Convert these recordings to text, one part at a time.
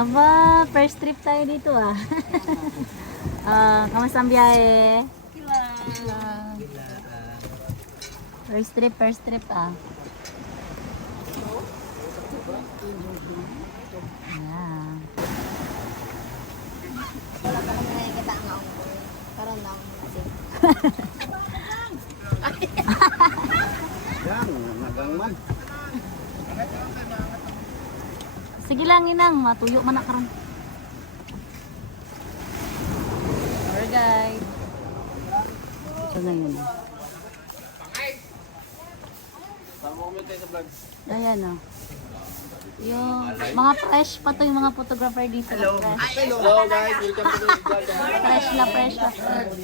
Aba, first trip tayo dito ah. Kamusta ang biyahe? First trip ah. Ayan. Wala pa kami nakikita ang ako. Karoon na ako kasi. Yan, nagangman. Sige lang inang, matuyo man na karon. Alright guys. So na yun. Ayan o. Yung mga fresh pa to yung mga photographer dito. Hello. Hello guys, welcome to the vlog. Fresh na.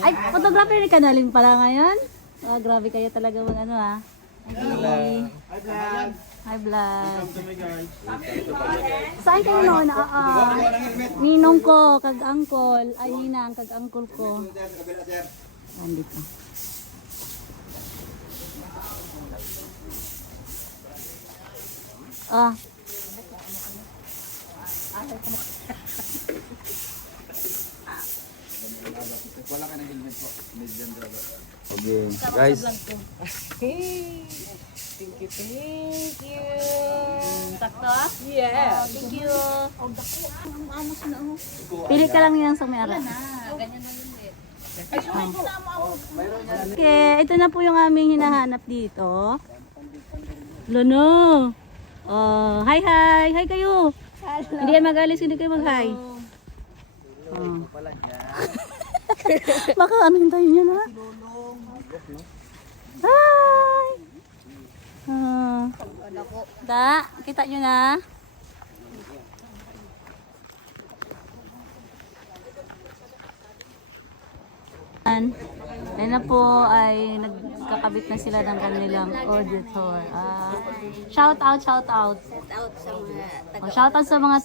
Ay, photographer ka na rin pala ngayon? Ah, grabe kayo talaga mga ano ah. Hi, vlog. Hi, vlog. Saan kayo noon? Ninong ko, kag-angkol. Ay, ninang, kag-angkol ko. Andito. Ah. Wala ka ng helmet po. Medium driver. Okay, guys. Hey! Thank you, thank you! Sakto ah? Yeah! Thank you. Pili ka lang yan sa may ara. Okay, ito na po yung aming hinahanap dito. Lono. Oh, hi. Hi kayo. Hindi yan mag-alis, hindi kayo mag-hi. Oh. Baka ano hintayin niyo na? Hi! Da, kita nyo na? Ayun na po ay nagkakabit na sila ng kanilang auditor. Shout out. Shout out sa mga taga. Shout out sa mga